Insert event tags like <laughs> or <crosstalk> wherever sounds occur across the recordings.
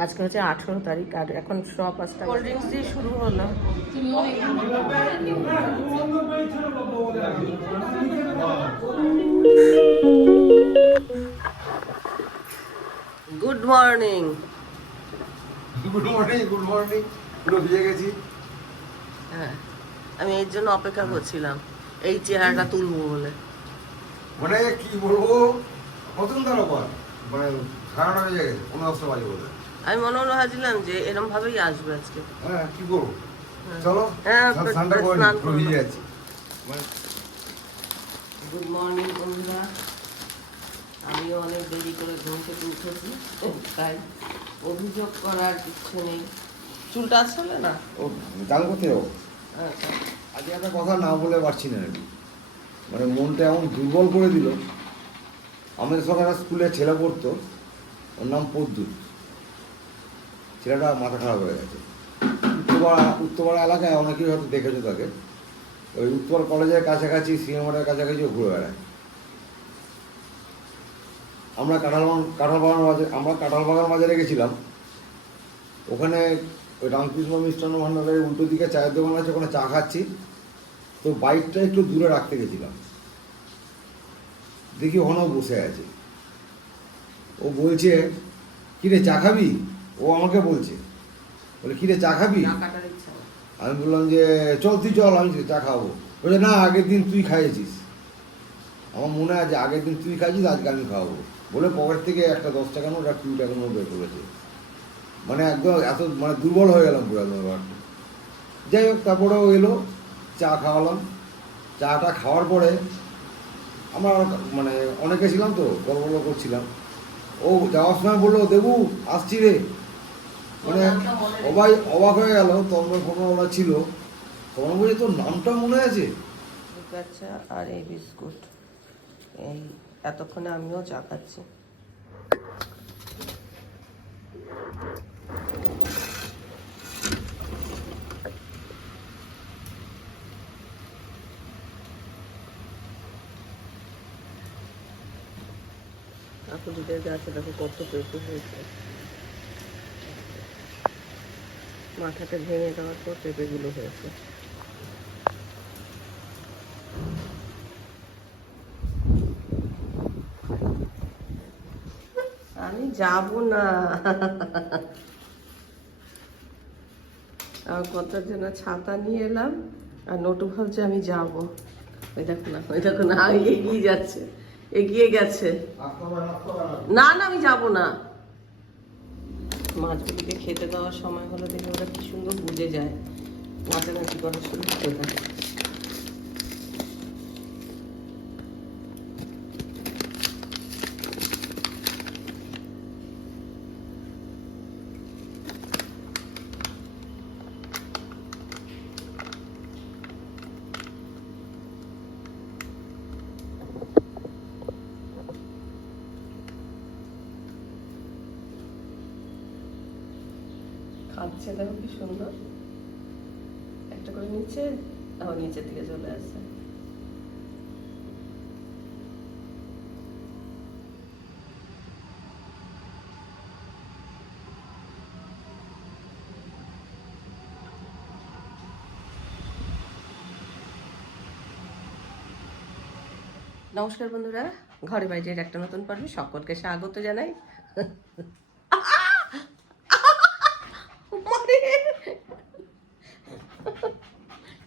আজকে হচ্ছে আঠেরো তারিখ আর এখন স পাঁচটা কোল্ড ড্রিঙ্কস দিয়ে শুরু হলো। Good morning good morning good morning পুরো ভিজে গেছি। হ্যাঁ আমি এর জন্য অপেক্ষা করছিলাম। এই চেহারাটা তুলবো বলে। মানে কি বলব? প্রথম তার পর মানে ধারণা বেজে গেছে পনেরো দশটা বাজে বলে আমি মনে মনে ভাবছিলাম যে এরম ভাবেই আসবে আজকে। হ্যাঁ কি করব? চলো হ্যাঁ, করে ভিজে যাচ্ছি। মানে গুড মর্নিং বন্ধুরা। আমিও অনেক দেরি করে ঘুম থেকে উঠেছি তাই অভিযোগ করার কিছু নেই। চুলটা আসলে না? ও চাল করতে যাব। আচ্ছা। আজকে একটা কথা না বলে পারছি না আর কি মানে মনটা এমন দুর্বল করে দিল। আমাদের সঙ্গে স্কুলে ছেলে পড়তো ওর নাম পদ্মুত ছেলেটা মাথা খারাপ হয়ে গেছে। উত্তরপাড়া উত্তরপাড়া এলাকায় অনেকেই হয়তো দেখেছ তাকে। ওই উত্তর কলেজের কাছাকাছি সিনেমাটার কাছাকাছি ঘুরে বেড়ায়। আমরা কাঁঠালবাগান কাঁঠালবাগান বাজার, আমরা কাঁঠালবাগান বাজারে গেছিলাম। ওখানে ওই রামকৃষ্ণ মিষ্টান্ন ভাণ্ডারের উল্টো দিকে চায়ের দোকান আছে, ওখানে চা খাচ্ছি। তো বাইকটা একটু দূরে রাখতে গেছিলাম। দেখি ওখানেও বসে আছে। ও বলছে, কিরে, চা খাবি? ও আমাকে বলছে। বলে কিরে চা খাবি। আমি বললাম যে চল তুই চল আমি চা খাব বলছে না আগের দিন তুই খাইয়েছিস। আমার মনে আছে আগের দিন তুই খাইছিস আজকে আমি খাওয়াবো। বলে পকেট থেকে একটা দশ টাকা নোট আর কুড়ি টাকা নোট বের করেছে। মানে একদম এত মানে দুর্বল হয়ে গেলাম পুরো একদম ব্যাপারটা যাই হোক তারপরে ও এলো চা খাওয়ালাম। চাটা খাওয়ার পরে আমরা মানে অনেকে ছিলাম তো গল্প করছিলাম। ও যাওয়ার সময় বলল দেবু আসছি রে। মানে সবাই অবাক হয়ে গেল তোমরা কোনো ওরা ছিল। তোমার বলছে তোর নামটা মনে আছে? আচ্ছা আর এই বিস্কুট। এই এতক্ষণে আমিও চা খাচ্ছি কাকুলিদের গাছে দেখো কত পেঁপে হয়েছে। মাথাটা ভেঙে দেওয়ার পর পেঁপেগুলো হয়েছে। আমি যাব না। আমার কথার জন্য ছাতা নিয়ে এলাম আর নটু ভাবছে আমি যাব। ওই দেখো না ওই দেখো না এগিয়ে যাচ্ছে এগিয়ে গেছে। না না আমি যাব না। মাছগুলিকে খেতে দেওয়ার সময় হলো দেখে ওরা কী সুন্দর বুঝে যায়, নাচানাচি করা শুরু করে দেয়। খাচ্ছে দেখো কি সুন্দর। একটা করে নিচে, আবার নিচের দিকে চলে আসছে। নমস্কার বন্ধুরা, ঘরে বাইরের একটা নতুন পর্বে সকলকে স্বাগত জানাই।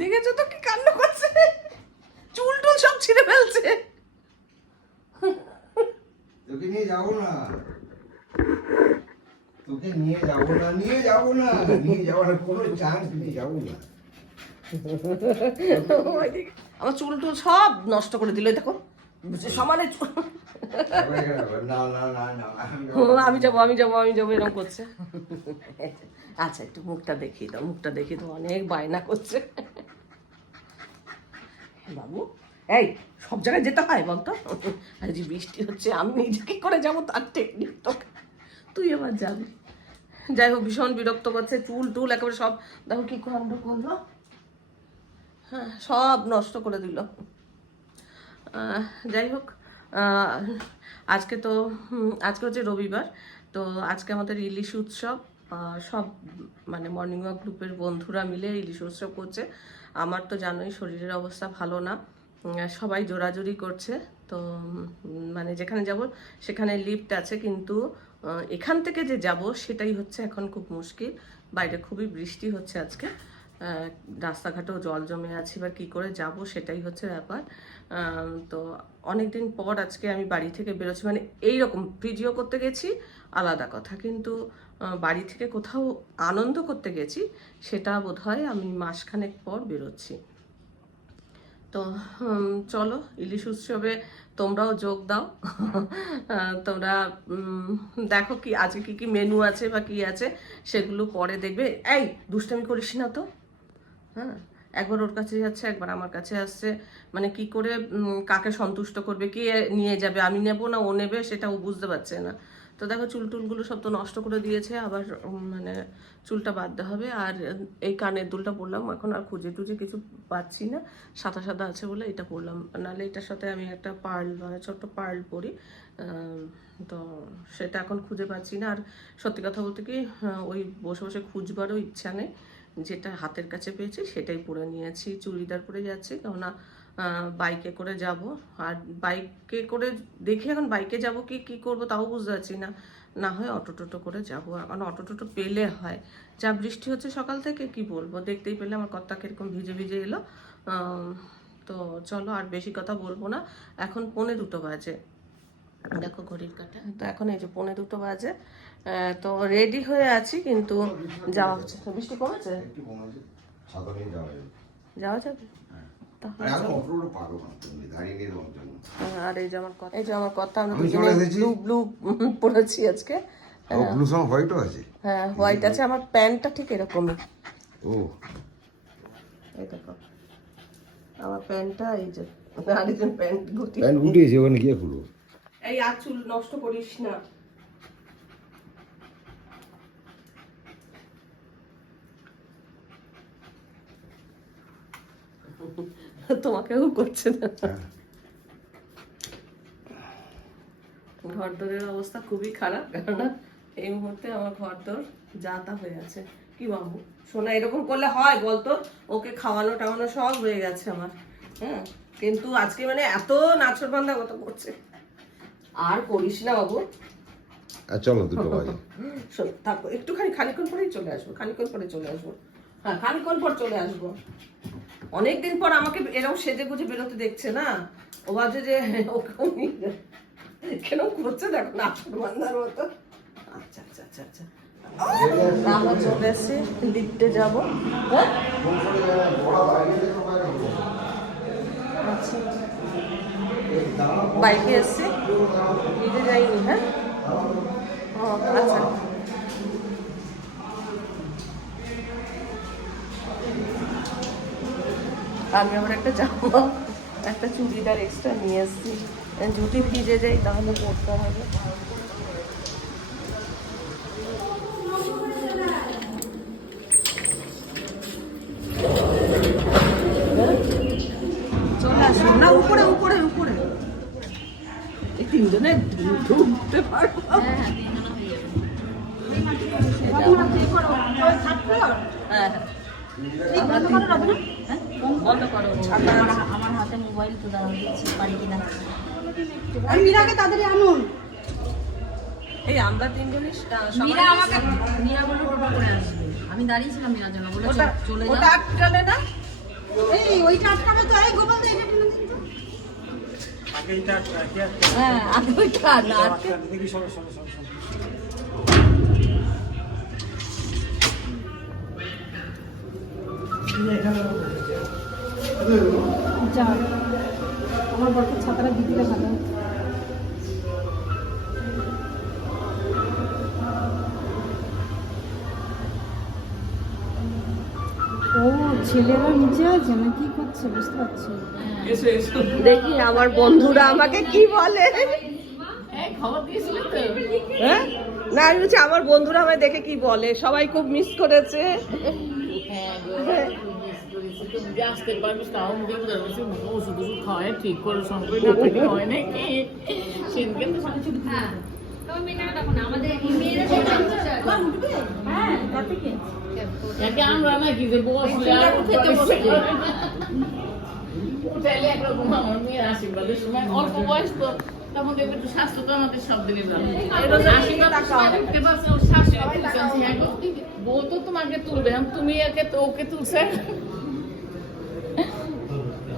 দেখেছ তো কি কান্ড করছে? চুল টুল সব ছিঁড়ে ফেলছে। তোকে নিয়ে যাব না। তোকে নিয়ে যাব না নিয়ে যাব না নিয়ে যাব না কোনো চান্স নিয়ে যাব না। আমার চুল টুল সব নষ্ট করে দিল দেখো। সমানে চুল না না না না। ও, আমি যাব আমি যাব আমি যাব এরকম করছে। আচ্ছা একটু মুখটা দেখিয়ে দাও মুখটা দেখিয়ে দাও অনেক বায়না করছে। বাবু, এই, সব জায়গায় যেতে হয় বলতো? যে বৃষ্টি হচ্ছে, আমি নিজে কি করে যাব তার টেকনিক তুই এবার যাবি। যাই হোক, ভীষণ বিরক্ত করছে, চুল টুল একেবারে সব, দেখো কি কাণ্ড করল। হ্যাঁ সব নষ্ট করে দিল। যাই হোক আজকে তো আজকে হচ্ছে রবিবার, তো আজকে আমাদের ইলিশ উৎসব সব মানে মর্নিং ওয়াক গ্রুপের বন্ধুরা মিলে ইলিশ উৎসব করছে। আমার তো জানোই শরীরের অবস্থা ভালো না। সবাই জোরাজুরি করছে। তো মানে যেখানে যাব, সেখানে লিফট আছে, কিন্তু এখান থেকে যে যাব, সেটাই হচ্ছে এখন খুব মুশকিল। বাইরে খুবই বৃষ্টি হচ্ছে আজকে। রাস্তাঘাটেও জল জমে আছে, এবার কী করে যাব, সেটাই হচ্ছে ব্যাপার। তো অনেক দিন পর আজকে আমি বাড়ি থেকে বেরোচ্ছি মানে এই রকম ভিডিও করতে গেছি, আলাদা কথা। কিন্তু বাড়ি থেকে কোথাও আনন্দ করতে গেছি, সেটা বোধ হয় আমি মাসখানেক পর বেরোচ্ছি। তো চলো, ইলিশ উৎসবে তোমরাও যোগ দাও। তোমরা দেখো কি, আজকে কি কি মেনু আছে বা কি আছে, সেগুলো পরে দেখবে। এই, দুষ্টামি করিস না তো। হ্যাঁ একবার ওর কাছে যাচ্ছে, একবার আমার কাছে আসছে। মানে কি করে কাকে সন্তুষ্ট করবে, কে নিয়ে যাবে, আমি নেব না, ও নেবে, সেটা ও বুঝতে পারছে না। তো দেখো চুল টুলগুলো সব তো নষ্ট করে দিয়েছে, আবার মানে চুলটা বাঁধতে হবে। আর এই কানের দুলটা পরলাম, এখন আর খুঁজে টুজে কিছু পাচ্ছি না। সাদা সাদা আছে বলে এটা পরলাম। নাহলে এটার সাথে আমি একটা পার্ল মানে ছোট্ট পার্ল পরি। তো সেটা এখন খুঁজে পাচ্ছি না। আর সত্যি কথা বলতে কি ওই বসে বসে খুঁজবারও ইচ্ছা নেই। যেটা হাতের কাছে পেয়েছি সেটাই পরে নিয়েছি। চুড়িদার পরে যাচ্ছি, কেননা বাইকে করে যাব। আর বাইকে করে দেখি এখন বাইকে যাব কি কি করব তাও বুঝতে পারছি না। না হয় অটো টোটো করে যাব। এখন অটো টোটো পেলে হয়। যা বৃষ্টি হচ্ছে সকাল থেকে কি বলব? দেখতেই পেলে আমার কর্তা কীরকম ভিজে ভিজে এলো। তো চলো আর বেশি কথা বলব না। এখন পৌনে দুটো বাজে। দেখো ঘড়ির কাটা। তো এখন এই যে পৌনে দুটো বাজে। তো রেডি হয়ে আছি কিন্তু যাওয়া হচ্ছে। বৃষ্টি কমেছে? যাওয়া যাবে। হ্যাঁ। আর এই যে আমার কথা। এই যে আমার কথা আমরা। ব্লু ব্লু পরেছি আজকে। ব্লু সং হোয়াইটও আছে? হ্যাঁ হোয়াইট আছে আমার প্যান্টটা ঠিক এরকমই। ও। এই দেখো আমার প্যান্টটা এই যে আরেকজন প্যান্ট গুটি প্যান্ট গুটিয়েছে ওখানে গিয়ে খুলবো। এই আর চুল নষ্ট করিস না। <laughs> তোমাকেও করছে না। ঘরদোরের অবস্থা খুবই খারাপ কেননা এই মুহূর্তে আমার ঘরদোর যা তা হয়ে আছে। কি বাবু? সোনা এরকম করলে হয় বলতো? ওকে খাওয়ানো টাওয়ানো সব হয়ে গেছে আমার। হ্যাঁ কিন্তু আজকে মানে এত নাচর বান্ধা মতো করছে? আর করিস না বাবু। চলো দুটো বাজে। থাকো। একটুখানি খানিক্ষণ পরেই চলে আসব খানিক্ষণ পরে চলে আসব। হ্যাঁ খানিক্ষণ পর চলে আসব। অনেকদিন পর আমাকে এরকম সেজে গুজে বেরোতে দেখছে না? ও ভাবছে যে কেন করছে দেখো না মতো। আচ্ছা আচ্ছা আচ্ছা আচ্ছা। চলে লিফটে যাব। আচ্ছা। বাইকে এসছি। লিফটে যাইনি হ্যাঁ? ও আচ্ছা। আমি আমার একটা জামা একটা চুড়িদার এক্সট্রা নিয়ে এসেছি যদি ভিজে যাই তাহলে পরতে হবে। না উপরে উপরে উপরে। এই তিনজনে ঢুকতে পারব। হ্যাঁ হ্যাঁ। বন্ধ করো। আমার হাতে মোবাইল তো দাঁড়ানো দিচ্ছি পারি কিনা মীরাকে তাড়াতাড়ি আনুন। এই আমরা তিনজনই মীরা আমাকে মীরা বলল টোটো করে আসবে। আমি দাঁড়িয়েছিলাম মীরার জন্য বলে চল- ওটা আটকালে না? এই ওইটা আটকাবে তো এই গোপাল দা এটা টেনে দিন তো। হ্যাঁ ওইটা না আটকে যা আমার বরকে ছাতাটা দিতে ভালো ও ছেলেরা নিচে আছে না? কি করছে? বুঝতে পারছি দেখি আমার বন্ধুরা আমাকে কি বলে। হ্যাঁ? না আমি বলছি আমার বন্ধুরা আমায় দেখে কি বলে? সবাই খুব মিস করেছে। আসতে পারবিস তাও মুখে পারছি ওষুধ ওষুধ খাওয়ায় ঠিক করে সঙ্গে না থেকে হয় নাকি সেদিনকে তো সঙ্গে শুধু হ্যাঁ তো হ্যাঁ তাতে কি একে আমরা নাকি যে বসলে আর উঠাইলে একরকম আমার মেয়ের আশীর্বাদের সময় অল্প বয়স তো তখন দেখবে একটু স্বাস্থ্য তো আমাদের সব দেখতে পাচ্ছে ওর শাশুড়ি গো, বউ তো তোমাকে তুলবে তুমি একে তো ওকে তুলছে দাও দাও দাও আমি দিচ্ছি।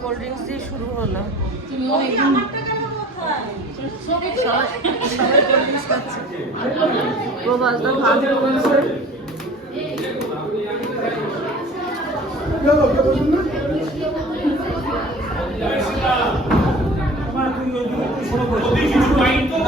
কোল্ড ড্রিঙ্কস দিয়ে শুরু হলো। সবাই কোল্ড ড্রিঙ্কস খাচ্ছে। ভাত বলছে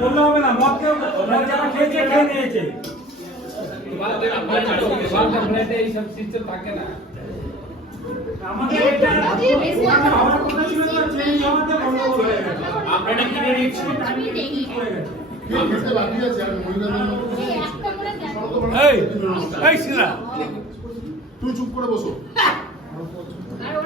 গন্ডগোল হয়ে গেছে। এটা কিনে নিচ্ছি এই এই শিলা তুই চুপ করে বসো। <laughs> অল্প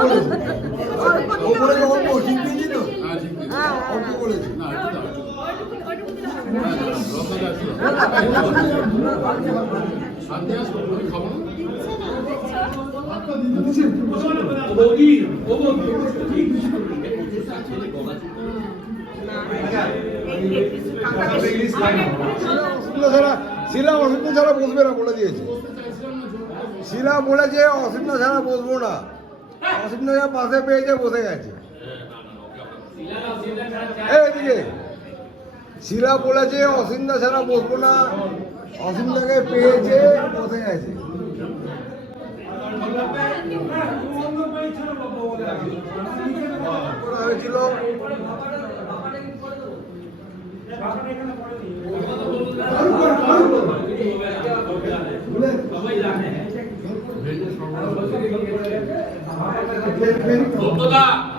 বলেছে ও বলেছে অল্প ঠিক পেয়েছি তো অল্প না একটু দাও, একটু দাও। শান্তি আসো তুমি খাব না বৌদি ও বৌদি অসুবিধা ছাড়া শিলা অসুবিধা ছাড়া বসবে না বলে দিয়েছে শিলা বলেছে অসুবিধা ছাড়া বসবো না অসুবিধা ছাড়া পাশে পেয়েছে বসে গেছে এদিকে শিলা বলেছে অসুবিধা ছাড়া বসবো না। অসুবিধাকে পেয়েছে করা হয়েছিল।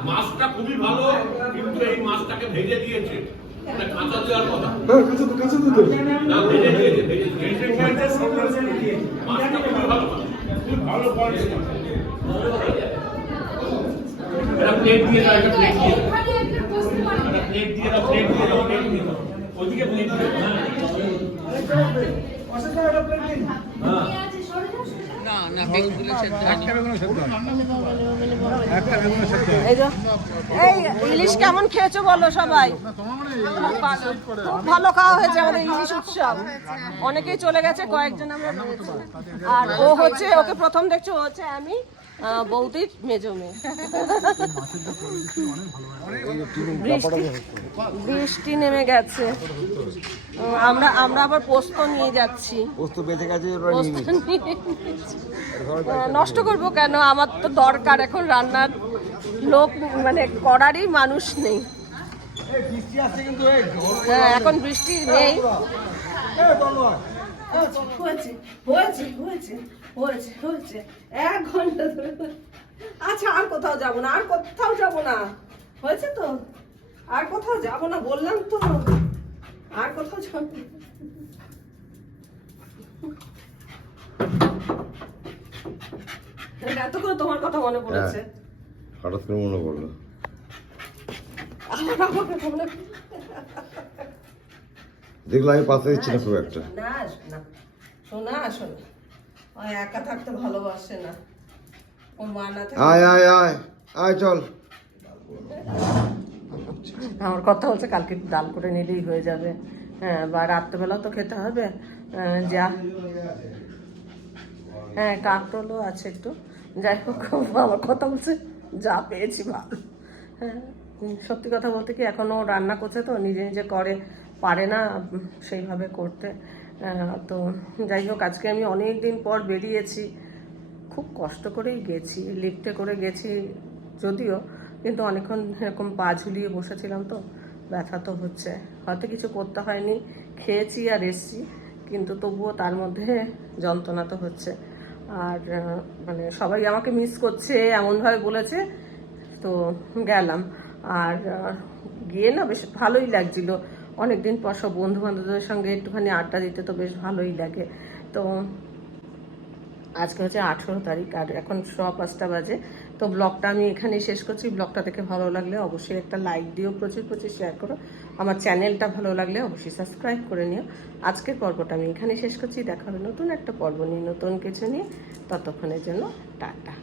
মাছটা খুবই ভালো কিন্তু এই মাছটাকে ভেজে দিয়েছে। কাঁচা হ্যাঁ কাছে তো কাছে তো প্লেট দাও ওদিকে ইলিশ কেমন খেয়েছো বলো সবাই? খুব ভালো খাওয়া হয়েছে আমাদের ইলিশ উৎসব। অনেকেই চলে গেছে কয়েকজন আমরা আর ও হচ্ছে ওকে প্রথম দেখছ ও হচ্ছে আমি। বৌদির মেজো মেয়ে। বৃষ্টি বৃষ্টি নেমে গেছে। আমরা আমরা আবার পোস্ত নিয়ে যাচ্ছি। পোস্ত বেঁচে গেছে নষ্ট করব কেন? আমার তো দরকার এখন রান্নার। লোক মানে করারই মানুষ নেই। হ্যাঁ এখন বৃষ্টি নেই। হয়েছে হয়েছে হয়েছে। হয়েছে হয়েছে এক ঘণ্টা ধরে আচ্ছা আর কোথাও যাব না আর কোথাও যাব না। হয়েছে তো? আর কোথাও যাব না বললাম তো। আর কোথাও যাব না। এত করে তোমার কথা মনে পড়েছে? হঠাৎ করে মনে পড়ল। আমার আমার কথা মনে দেখলে আমি পাশে দিচ্ছি না খুব একটা। না শোনা শোনা। ও একা থাকতে ভালোবাসে না। ও মা না থাকে আয় আয় আয় আয় চল। আমার কথা হচ্ছে কালকে একটু ডাল করে নিলেই হয়ে যাবে। হ্যাঁ বা রাত্রেবেলাও তো খেতে হবে। আহ, যা। হ্যাঁ কাকরোলও আছে একটু। যাই হোক আমার কথা বলছে যা পেয়েছি ভালো। হ্যাঁ সত্যি কথা বলতে কি এখনও রান্না করছে তো নিজে নিজে করে পারে না সেইভাবে করতে। তো যাই হোক, আজকে আমি অনেক দিন পর বেরিয়েছি। খুব কষ্ট করেই গেছি, লিফটে করে গেছি যদিও, কিন্তু অনেকক্ষণ এরকম পা ঝুলিয়ে বসেছিলাম তো, ব্যথা তো হচ্ছে। হয়তো কিছু করতে হয়নি, খেয়েছি আর এসছি, কিন্তু তবুও তার মধ্যে যন্ত্রণা তো হচ্ছে। আর মানে সবাই আমাকে মিস করছে, এমনভাবে বলেছে, তো গেলাম। আর গিয়ে না বেশ ভালোই লাগছিল। অনেকদিন পর সব বন্ধু বান্ধবদের সঙ্গে একটুখানি আড্ডা দিতে তো বেশ ভালোই লাগে। তো আজকে হচ্ছে আঠেরো তারিখ, আর এখন ছ পাঁচটা বাজে। তো ব্লগটা আমি এখানে শেষ করছি। ব্লগটা দেখে ভালো লাগলে অবশ্যই একটা লাইক দিও, প্রচুর প্রচুর শেয়ার করো। আমার চ্যানেলটা ভালো লাগলে অবশ্যই সাবস্ক্রাইব করে নিও। আজকের পর্বটা আমি এখানে শেষ করছি। দেখা হবে নতুন একটা পর্ব নিয়ে, নতুন কিছু নিয়ে। ততক্ষণের জন্য টাটা।